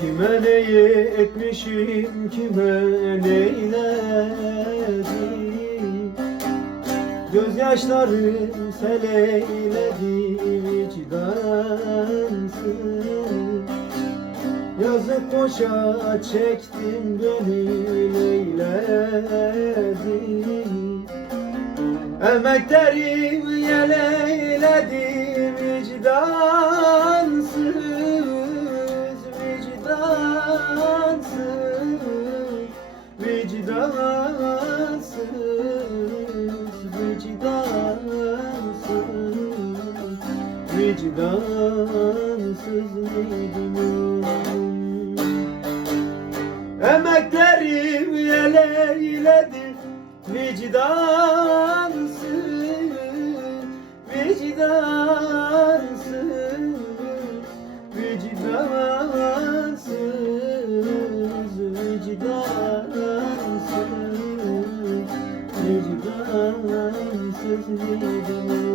Kime neyi etmişim kime neyledim Gözyaşlarım sel eyledi vicdansız Yazık boşa çektim gönül eyledim Emeklerim yel eyledi vicdansız Vicdansız Vicdansız Vicdansız Vicdansız mıydım Emeklerim yel eyledi Vicdansız Vicdansız Vicdansız mıydım